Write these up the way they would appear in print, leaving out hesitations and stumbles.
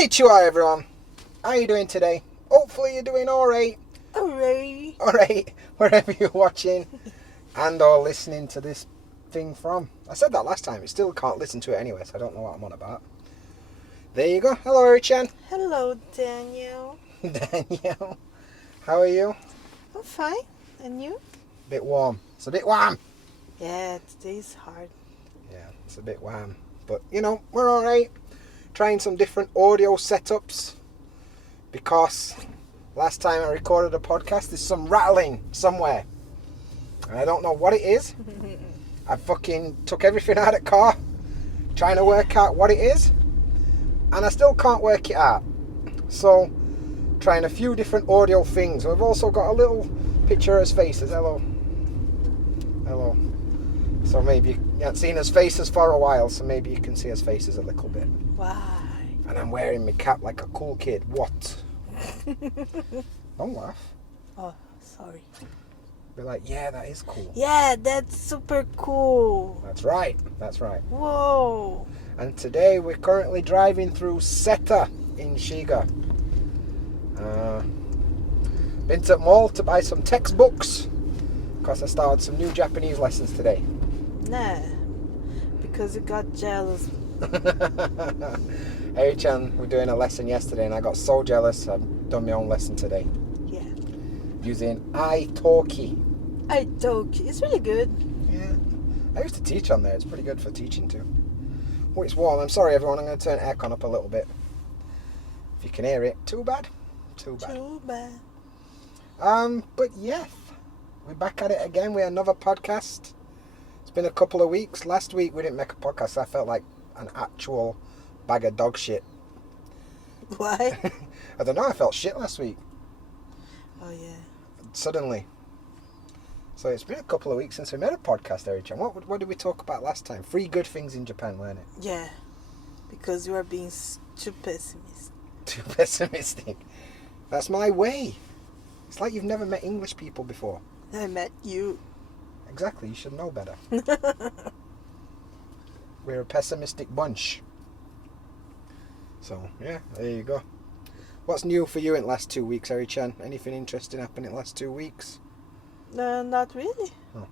Konnichiwa, everyone. How are you doing today? Hopefully you're doing alright. Alright, wherever you're watching and or listening to this thing from. I said that last time. You still can't listen to it anyway, so I don't know what I'm on about. There you go. Hello, Eri-chan. Hello, Daniel. Daniel. How are you? I'm fine. And you? Bit warm. It's a bit warm. Yeah, today's hard. Yeah, it's a bit warm. But, you know, we're alright. Trying some different audio setups. Because last time I recorded a podcast, there's some rattling somewhere. And I don't know what it is. I fucking took everything out of the car. Trying to work out what it is. And I still can't work it out. So, trying a few different audio things. We've also got a little picture of his faces. Hello. Hello. So maybe you haven't seen his faces for a while, so maybe you can see his faces a little bit. Why? And I'm wearing my cap like a cool kid. What? Don't laugh. Oh, sorry. Be like, yeah, that is cool. Yeah, that's super cool. That's right. That's right. Whoa. And today we're currently driving through Suter in Shiga. Been to the mall to buy some textbooks because I started some new Japanese lessons today. Nah, because you got jealous. Eri-chan were doing a lesson yesterday and I got so jealous I've done my own lesson today. Yeah. Using iTalki. iTalki. It's really good. Yeah. I used to teach on there. It's pretty good for teaching too. Oh, it's warm. I'm sorry everyone. I'm going to turn aircon up a little bit. If you can hear it. Too bad. Too bad. Too bad. But yeah. We're back at it again with another podcast. It's been a couple of weeks. Last week we didn't make a podcast. I felt like an actual bag of dog shit. Why? I don't know. I felt shit last week. Oh, yeah. Suddenly. So it's been a couple of weeks since we made a podcast, Eri-chan. What did we talk about last time? 3 good things in Japan, weren't it? Yeah. Because you are being too pessimistic. Too pessimistic. That's my way. It's like you've never met English people before. I met you. Exactly. You should know better. We're a pessimistic bunch. So, yeah, there you go. What's new for you in the last 2 weeks, Eri-chan? Anything interesting happened in the last 2 weeks? Not really. Oh.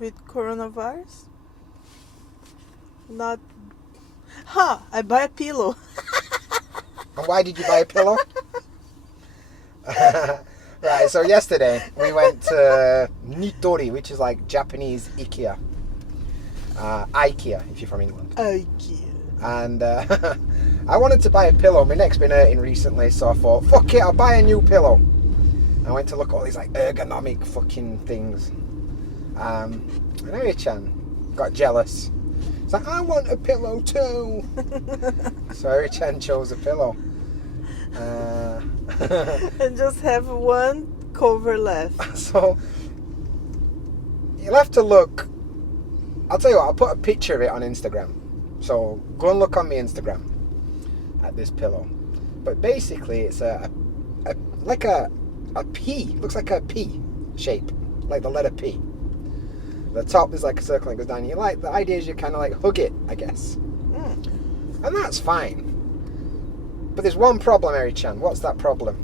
With coronavirus? Not. I buy a pillow. And why did you buy a pillow? Right, so yesterday we went to Nitori, which is like Japanese IKEA. IKEA, if you're from England. IKEA. And I wanted to buy a pillow. My neck's been hurting recently, so I thought, fuck it, I'll buy a new pillow. I went to look at all these like ergonomic fucking things. And Eri-chan got jealous. It's like, I want a pillow too. So Eri-chan chose a pillow. And just have one cover left. So you'll have to look. I'll tell you what, I'll put a picture of it on Instagram. So go and look on my Instagram at this pillow. But basically it's like a P. It looks like a P shape, like the letter P. The top is like a circle that goes down. You like the idea is you kind of like hug it, I guess, and that's fine. But there's one problem, Eri-chan. What's that problem?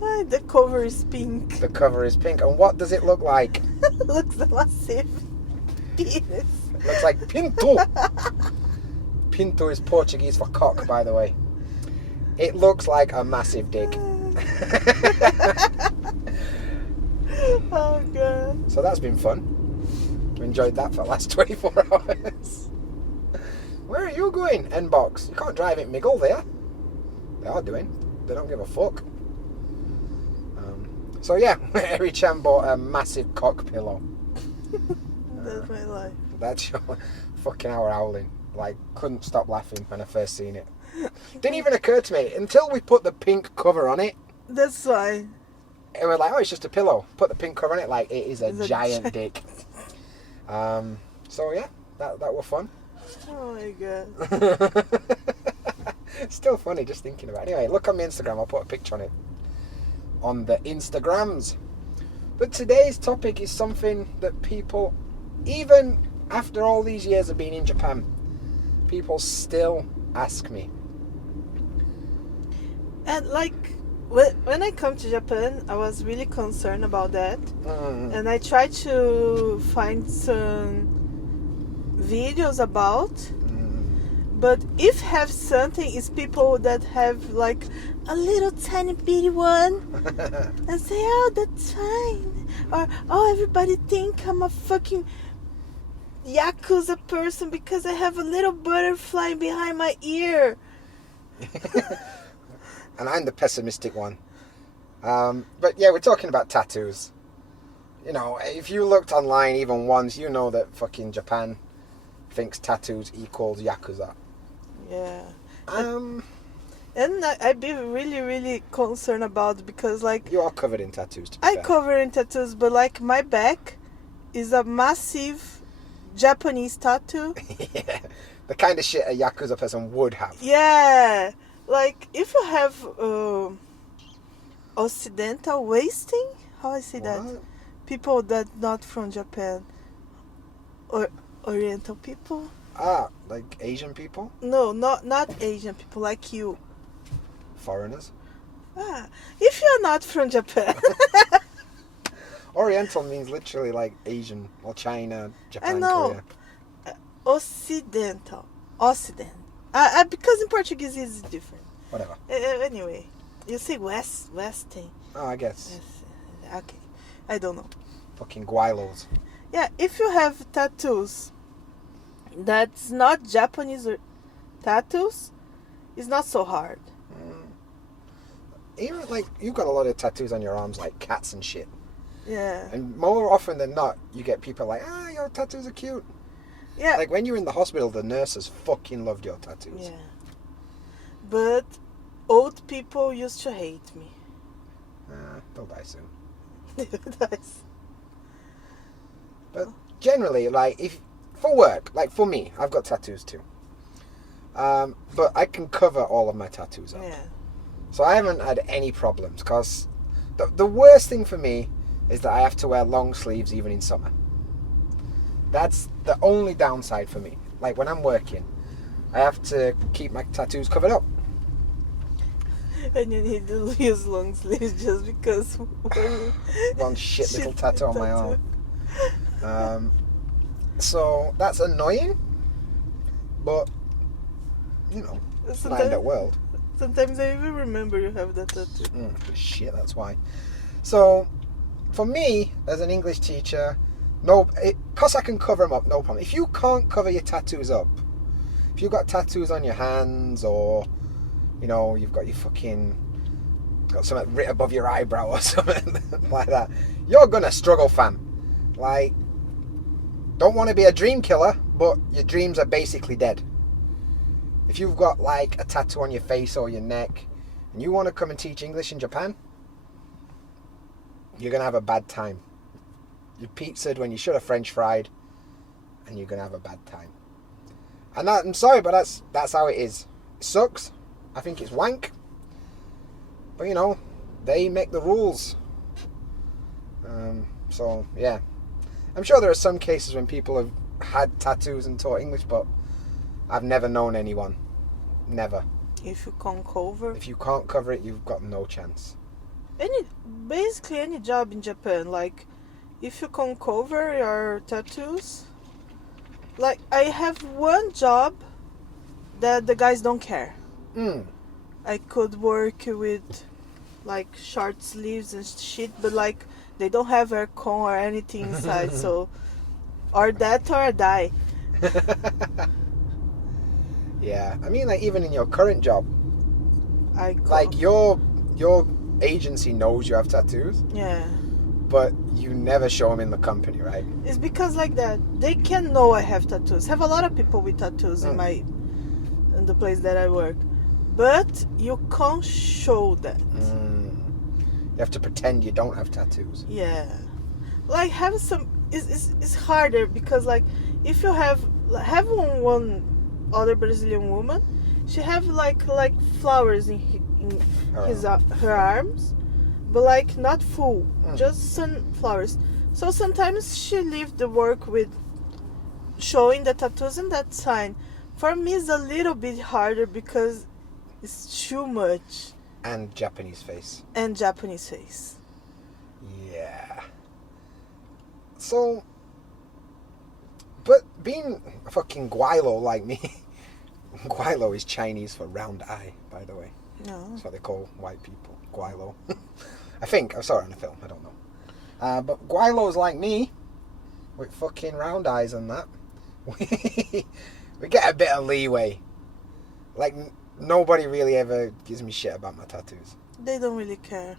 The cover is pink. The cover is pink, and what does it look like? Looks massive. Penis. It looks like pinto. Pinto is Portuguese for cock, by the way. It looks like a massive dick. Oh god. So that's been fun. I enjoyed that for the last 24 hours. Where are you going, N-Box? You can't drive it Miggle there. They are doing. They don't give a fuck. So yeah, Eri-chan bought a massive cock pillow. That's my life. That's your fucking hour howling. Like, couldn't stop laughing when I first seen it. Didn't even occur to me until we put the pink cover on it. That's why. It was like, oh, it's just a pillow. Put the pink cover on it, like it is a giant dick. So yeah, that was fun. Oh my god. It's still funny just thinking about it. Anyway, look on my Instagram. I'll put a picture on it. On the Instagrams. But today's topic is something that people, even after all these years of being in Japan, people still Ask me. And like when I come to Japan, I was really concerned about that, and I tried to find some videos about. But if have something, is people that have like a little tiny bitty one and say, oh, that's fine, or oh, everybody think I'm a fucking Yakuza person because I have a little butterfly behind my ear. And I'm the pessimistic one. But yeah, we're talking about tattoos. You know, if you looked online even once, you know that fucking Japan thinks tattoos equals Yakuza. Yeah. Um, And I'd be really, really concerned about, because like you are covered in tattoos, to be I fair. cover in tattoos, but like my back is a massive Japanese tattoo. Yeah, the kind of shit a Yakuza person would have. Yeah, like if you have Occidental wasting, how I say that? What? People that not from Japan, or Oriental people. Ah, like Asian people? No, not Asian people like you. Foreigners? Ah, if you're not from Japan. Oriental means literally like Asian or China, Japan, I know. Korea. Occidental. Because in Portuguese it's different. Whatever. Anyway, you say westing. Oh, I guess. Yes. Okay. I don't know. Fucking guilos. Yeah, if you have tattoos that's not Japanese tattoos, it's not so hard. Even like, you've got a lot of tattoos on your arms like cats and shit. Yeah. And more often than not, you get people like, your tattoos are cute. Yeah. Like when you're in the hospital, the nurses fucking loved your tattoos. Yeah. But old people used to hate me. They'll die soon. Nice. But generally, like, if for work, like for me, I've got tattoos too. But I can cover all of my tattoos up. Yeah. So I haven't had any problems, because the worst thing for me is that I have to wear long sleeves even in summer. That's the only downside for me. Like when I'm working, I have to keep my tattoos covered up. And you need to use long sleeves just because One shit little tattoo on my arm. So that's annoying, but you know, it's not the end of the world. Sometimes I even remember you have that tattoo. Shit, that's why. So for me, as an English teacher, because I can cover them up, no problem. If you can't cover your tattoos up, if you've got tattoos on your hands, or you know, you've got got something writ above your eyebrow or something like that, you're gonna struggle, fam. Like, don't want to be a dream killer, but your dreams are basically dead. If you've got like a tattoo on your face or your neck, and you want to come and teach English in Japan, you're gonna have a bad time. You pizzaed when you should have French fried, and you're gonna have a bad time. And I'm sorry, but that's how it is. It sucks. I think it's wank. But you know, they make the rules. So yeah, I'm sure there are some cases when people have had tattoos and taught English, but I've never known anyone. Never. If you can't cover. If you can't cover it, you've got no chance. Basically any job in Japan, like if you can't cover your tattoos, like I have one job that the guys don't care. I could work with like short sleeves and shit, but like they don't have aircon or anything inside, so or that or I die. Yeah, I mean, like even in your current job, I can't. like your agency knows you have tattoos, Yeah. but you never show them in the company, right? It's because like that they can know I have tattoos. Have a lot of people with tattoos in the place that I work, but you can't show that. You have to pretend you don't have tattoos. Yeah, like have some. It's harder because like if you have one other Brazilian woman, she have like flowers in her arms, but like not full, just sunflowers. So sometimes she leave the work with showing the tattoos, and that's fine. For me, it's a little bit harder because it's too much. And Japanese face. And Japanese face. Yeah. So, but being a fucking guaylo like me, guaylo is Chinese for round eye, by the way. No. That's what they call white people, guaylo. I think, I saw it on a film, I don't know. But guaylos like me, with fucking round eyes and that, we get a bit of leeway. Like, nobody really ever gives me shit about my tattoos. They don't really care.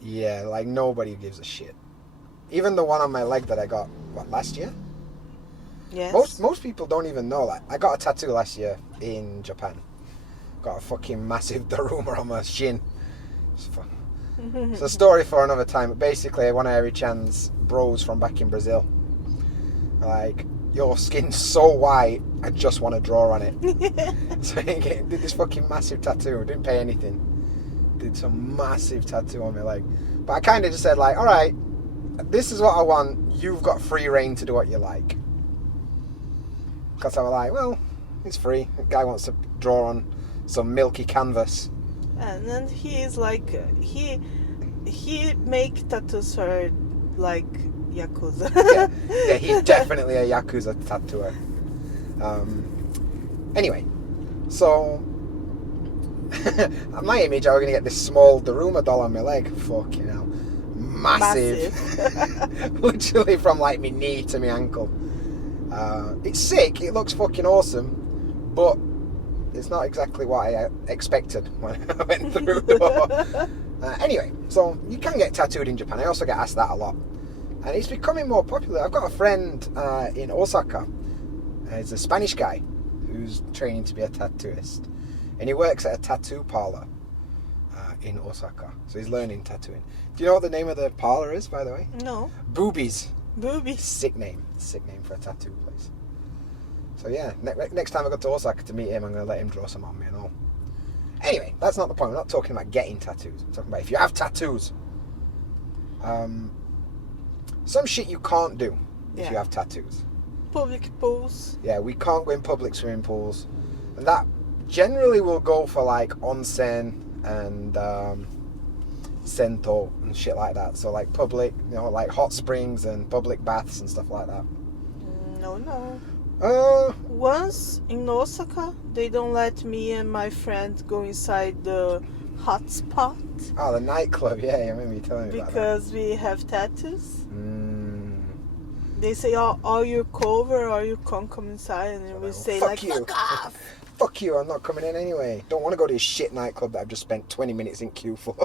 Yeah, like nobody gives a shit. Even the one on my leg that I got, last year? Yes. Most people don't even know. Like, I got a tattoo last year in Japan. Got a fucking massive daruma on my shin. It's a story for another time. But basically, one of Eri-chan's bros from back in Brazil. Like, your skin's so white, I just want to draw on it. So he did this fucking massive tattoo. Didn't pay anything. Did some massive tattoo on my leg. But I kind of just said, like, alright, this is what I want. You've got free reign to do what you like. Because I was like, well, it's free. The guy wants to draw on some milky canvas. And then he is like, he make tattoos for, like, Yakuza. yeah, he's definitely a Yakuza tattooer. Anyway, so my image, I was going to get this small Daruma doll on my leg. Fucking hell. Massive. Literally from like my knee to my ankle. It's sick, it looks fucking awesome, but it's not exactly what I expected when I went through. Anyway, so you can get tattooed in Japan. I also get asked that a lot. And it's becoming more popular. I've got a friend in Osaka. He's a Spanish guy who's training to be a tattooist. And he works at a tattoo parlor in Osaka. So he's learning tattooing. Do you know what the name of the parlor is, by the way? No. Boobies. Boobies. Sick name for a tattoo place. So yeah, next time I go to Osaka to meet him, I'm going to let him draw some on me and all. Anyway, that's not the point. We're not talking about getting tattoos. I'm talking about if you have tattoos. Some shit you can't do if you have tattoos. Public pools. Yeah, we can't go in public swimming pools. And that generally will go for like onsen and sento and shit like that. So like public, like hot springs and public baths and stuff like that. No. Once in Osaka, they don't let me and my friend go inside the hot spot. Oh, the nightclub, yeah, I remember you telling me about that. Because we have tattoos. They say, are you cover or you can't come inside, and we say, like, fuck off! Fuck you, I'm not coming in anyway. Don't want to go to this shit nightclub that I've just spent 20 minutes in queue for.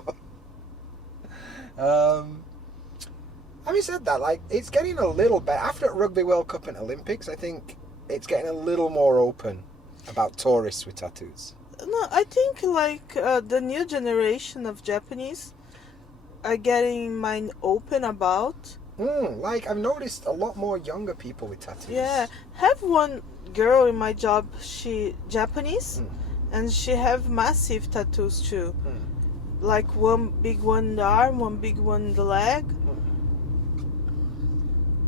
Having said that, like, it's getting a little better. After Rugby World Cup and Olympics, I think it's getting a little more open about tourists with tattoos. No, I think, like, the new generation of Japanese are getting mind open about. Like, I've noticed a lot more younger people with tattoos. Yeah, have one girl in my job, she Japanese, and she have massive tattoos too. Like one big one in the arm, one big one in the leg.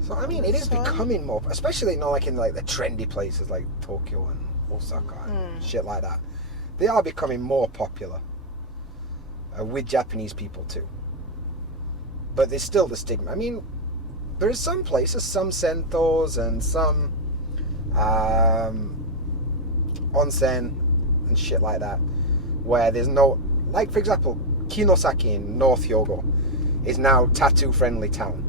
So, I mean, it is becoming more, especially like in like the trendy places like Tokyo and Osaka and shit like that. They are becoming more popular with Japanese people too. But there's still the stigma. I mean, there is some places, some sentos and some onsen and shit like that, where there's no, like for example, Kinosaki in North Hyogo is now tattoo-friendly town.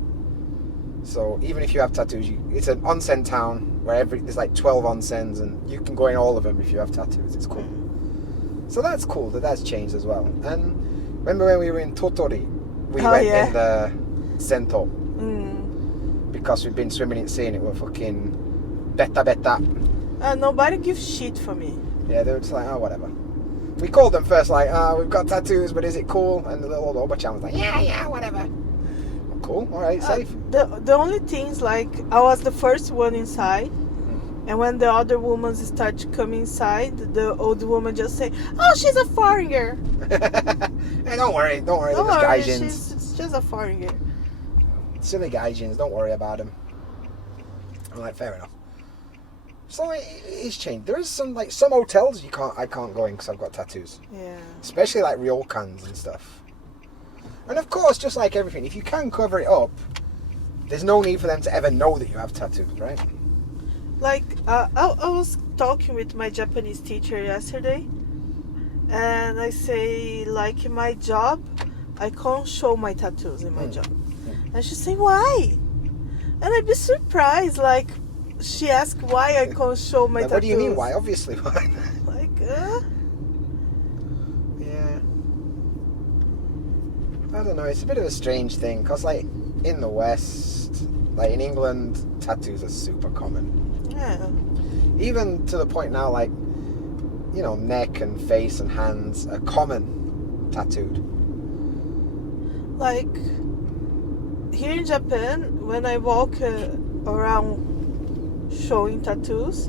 So even if you have tattoos, it's an onsen town where there's like 12 onsens and you can go in all of them if you have tattoos. It's cool. So that's cool that's changed as well. And remember when we were in Totori, we went in the sento. Because we've been swimming in the sea and it was fucking beta. Nobody gives shit for me. Yeah, they were just like, oh, whatever. We called them first like, we've got tattoos, but is it cool? And the little Oba-chan was like, yeah, whatever. Cool, alright, safe. The only things, like, I was the first one inside, and when the other women start coming inside, the old woman just say, oh, she's a foreigner. Hey, don't worry, they're just Gaijins. She's just a foreigner. Silly Gaijins, don't worry about them. I'm like, fair enough. So it's changed. There is some hotels I can't go in because I've got tattoos. Yeah. Especially like ryokans and stuff. And of course, just like everything, if you can cover it up, there's no need for them to ever know that you have tattoos, right? Like, I was talking with my Japanese teacher yesterday, and I say, like, in my job, I can't show my tattoos in my job. And she say, why? And I'd be surprised, like, she asked why I can't show my tattoos. What do you mean, why? Obviously, why? Like, Yeah. I don't know, it's a bit of a strange thing, because, like, in the West, like, in England, tattoos are super common. Yeah. Even to the point now, like, you know, neck and face and hands are common tattooed. Like, here in Japan, when I walk around showing tattoos,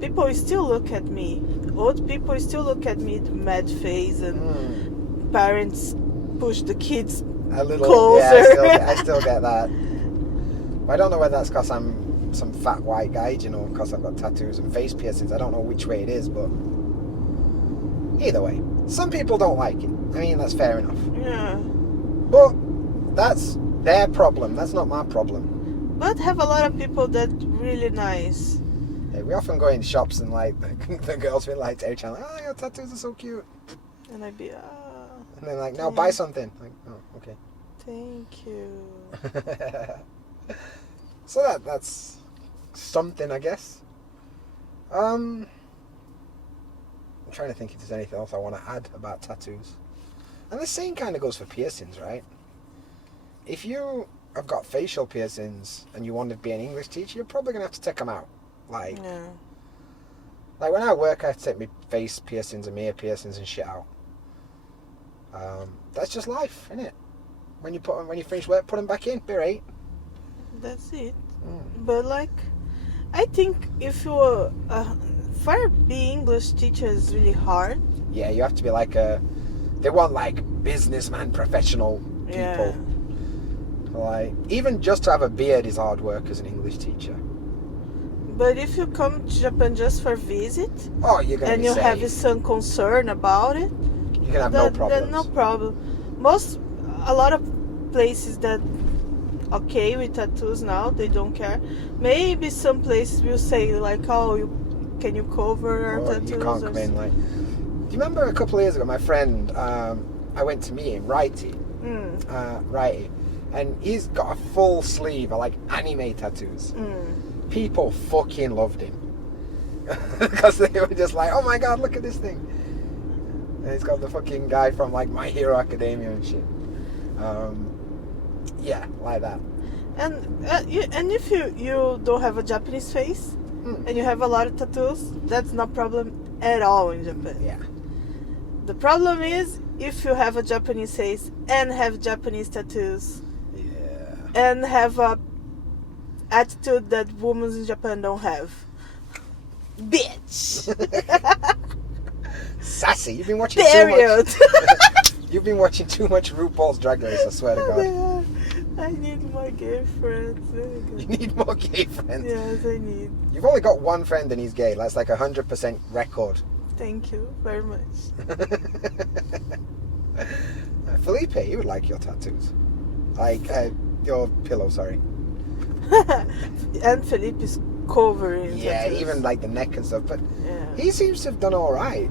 people still look at me. Old people still look at me with mad face, and parents push the kids A little closer. Yeah, I still get that. I don't know whether that's because I'm some fat white guy, you know, because I've got tattoos and face piercings. I don't know which way it is, but either way, some people don't like it. I mean, that's fair enough. Yeah. But that's their problem. That's not my problem. But have a lot of people that really nice. Yeah, we often go in shops and like the girls will like every time, like, oh, your tattoos are so cute. And I'd be, And they're like, no, buy something. Like, oh, okay. thank you. So that's something, I guess. I'm trying to think if there's anything else I want to add about tattoos. And the same kind of goes for piercings, right? If you have got facial piercings and you want to be an English teacher, you're probably going to have to take them out. Like when I work, I have to take my face piercings and ear piercings and shit out. That's just life, isn't it? When you finish work, put them back in. Be right. That's it. But like, I think if you for being English teacher is really hard. Yeah, you have to be like they want like businessman, professional people. Yeah. Like, even just to have a beard is hard work as an English teacher. But if you come to Japan just for visit, you're gonna and be you safe. have some concern about it, you can have no problems. Then no problem. A lot of places that okay with tattoos now, they don't care. Maybe some places will say like, oh, can you cover our tattoos? You can't come in. Like, do you remember a couple of years ago, my friend, I went to meet him, Wrighty, and he's got a full sleeve of like anime tattoos. People fucking loved him because they were just like, oh my god, look at this thing. And he's got the fucking guy from like My Hero Academia and shit. Yeah, like that. And if you don't have a Japanese face and you have a lot of tattoos, that's no problem at all in Japan. Yeah. The problem is if you have a Japanese face and have Japanese tattoos. Yeah. And have a attitude that women in Japan don't have. Bitch. Sassy. You've been watching Period. too much. You've been watching too much RuPaul's Drag Race, I swear to God. I need more gay friends. You need more gay friends? Yes, I need. You've only got one friend and he's gay. That's like 100% record. Thank you very much. Felipe, he would like your tattoos. Like, your pillow, sorry. And Felipe is covering tattoos. Even like the neck and stuff. But yeah. he seems to have done all right.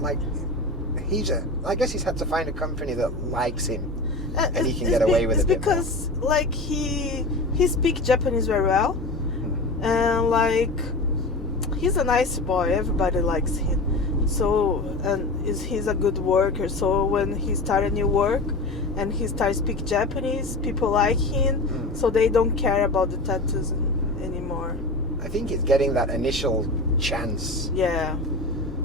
Like, I guess he's had to find a company that likes him. And he can get away with it. It's because, like, he speaks Japanese very well. And, like, he's a nice boy. Everybody likes him. So, and he's a good worker. So when he started new work and he started speak Japanese, people like him. So they don't care about the tattoos anymore. I think it's getting that initial chance. Yeah.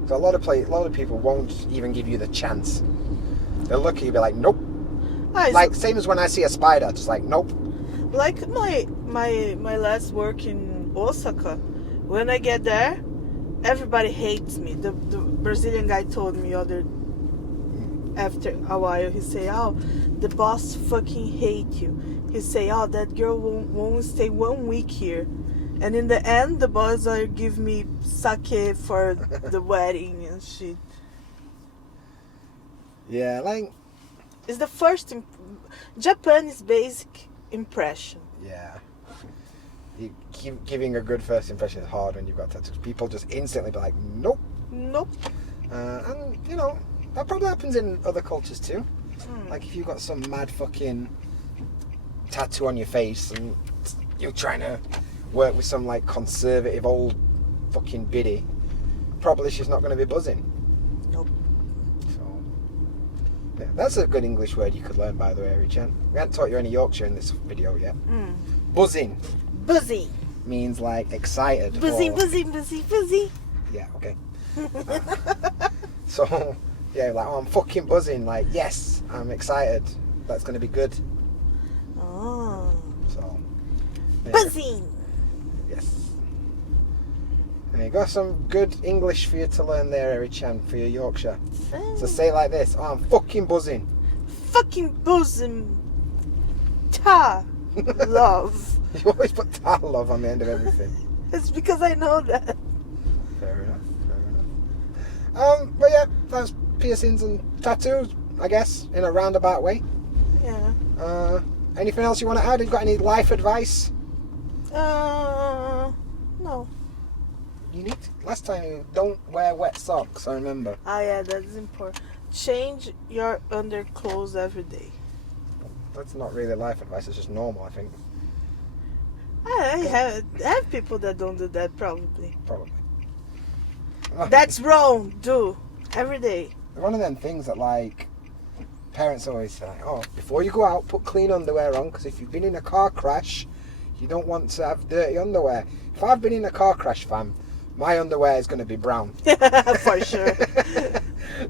So a lot of people won't even give you the chance. They'll look at you and be like, nope. Like, same as when I see a spider, just like, nope. Like my last work in Osaka, when I get there, everybody hates me. The Brazilian guy told me after a while, he say, oh, the boss fucking hate you. He say, oh, that girl won't stay 1 week here. And in the end, the boys are give me sake for the wedding and shit. Yeah, like... It's the first... Japan is basic impression. Yeah. Giving a good first impression is hard when you've got tattoos. People just instantly be like, nope. Nope. And, you know, that probably happens in other cultures too. Like if you've got some mad fucking tattoo on your face and you're trying to work with some like conservative old fucking biddy, probably she's not going to be buzzing. Nope. So, yeah, that's a good English word you could learn, by the way, Richan. We haven't taught you any Yorkshire in this video yet. Buzzing. Buzzy. Means like excited. Buzzy, or... buzzy, buzzy, buzzy. Yeah, okay. So, yeah, like, oh, I'm fucking buzzing. Like, yes, I'm excited. That's going to be good. Oh. So, yeah. Buzzing. Yes. And you got some good English for you to learn there, Eri-chan, for your Yorkshire. So say it like this. Oh, I'm fucking buzzing. Fucking buzzing. Ta. Love. You always put ta love on the end of everything. It's because I know that. Fair enough, fair enough. But yeah, that's piercings and tattoos, I guess, in a roundabout way. Yeah. Anything else you want to add? Have you got any life advice? No. You need to, last time you don't wear wet socks, I remember. Ah, yeah, that's important. Change your underclothes every day. That's not really life advice, it's just normal, I think. I have people that don't do that, probably. Probably. That's wrong. Do. Every day. One of them things that, like, parents always say, oh, before you go out, put clean underwear on, because if you've been in a car crash, you don't want to have dirty underwear. If I've been in a car crash, fam, my underwear is going to be brown. For sure.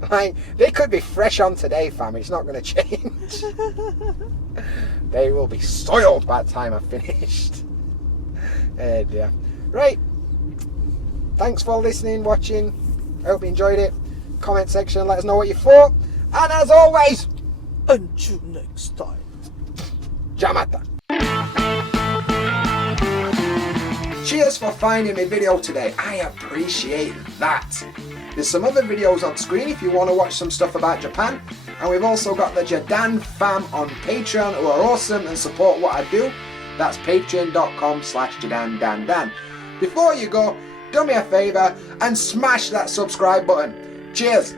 Like, they could be fresh on today, fam. It's not going to change. They will be soiled by the time I've finished. Dear. Right. Thanks for listening, watching. I hope you enjoyed it. Comment section, let us know what you thought. And as always, until next time. Jamata. Cheers for finding my video today. I appreciate that. There's some other videos on screen if you want to watch some stuff about Japan. And we've also got the JaDanFam on Patreon who are awesome and support what I do. That's patreon.com/JaDanDanDan. Before you go, do me a favour and smash that subscribe button. Cheers.